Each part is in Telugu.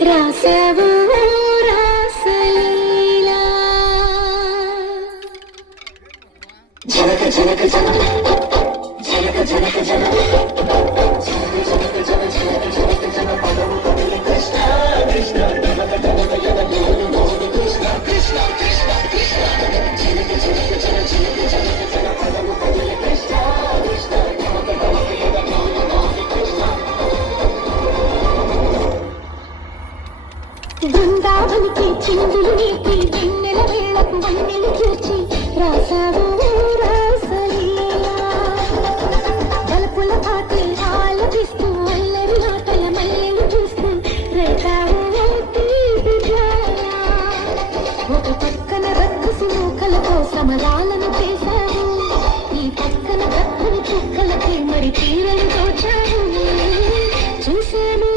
రాసావు రాసలీలా జనక జనక జనక జనక జనక జనక బృందావనికి చిందులు నీటి వెన్నెల వేళకు వన్నెలు చేర్చి రాసావు రాసలీలా బలపుల పాటే ఆలపిస్తూ అల్లరి ఆటల మల్లెలు చూస్తూ రేతావు తీపి జ్వాల ఒక పక్కన రక్కసి మూకలతో సమరాలను చేశావు ఈ పక్కన కక్కని చుక్కలకి మరి తీరలు తోచావు చూశాను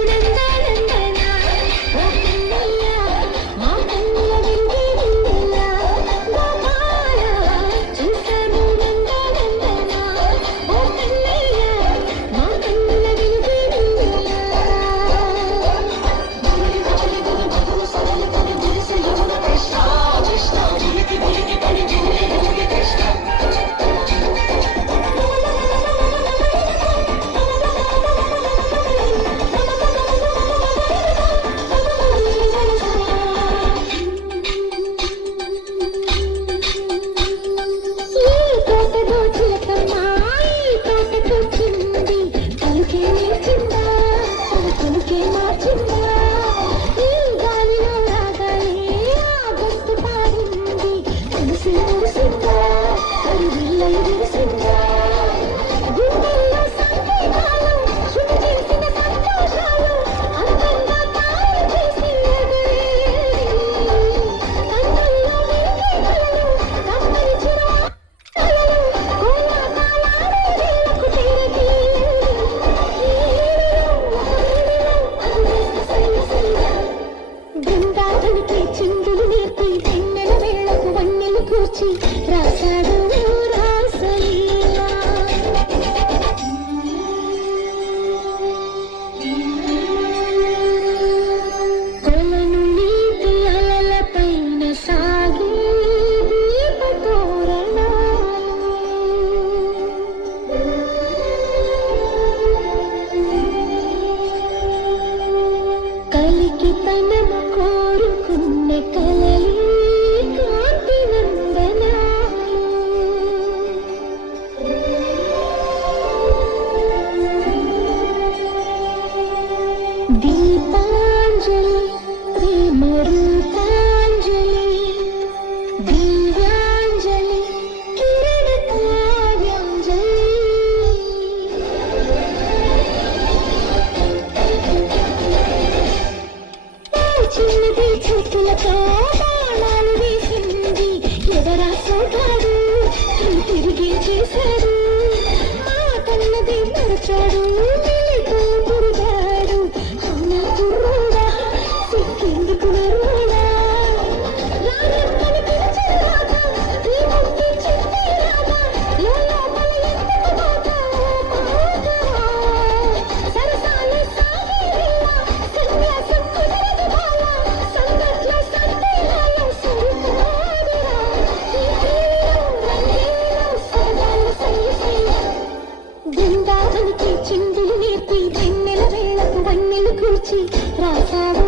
చిందులు నేర్పి వెన్నెల వేళకు వన్నెలు కూర్చి రాసాడు రాసలీలా కొలను నీటి అలల పైన సాగి కలికి తనము కోరుకున్న కలలి కాంతి నందనా దీపాంజలి ప్రేమ రూపాంజలి దివ్యాంజలి కిరణ కావ్యాంజలి చిన్నది చెట్టులతో బాణాలు వేసింది ఎవరా సోటాడు తిరిగి చేశాడు మా కన్నది మరచాడు నీతో పురుగాడు అవునా కుర్రోడా సిక్కిందుకు నరుడా రాయమ్మని పిలిచేరాగా ఈ ముక్తి చెప్పేరాగా లోపల ఎందుకు పోతా సరసాలు సాగేలా సన్యాసం కుదరదు బాలా సంగట్లో సందేహాలు సరికాదురా ఈ తీరం రంగేలో సరదాలు సయ్య బృందావనికి చిందులు నేర్పి వెన్నెల వేళకు వన్నెలు కూర్చి రాసావు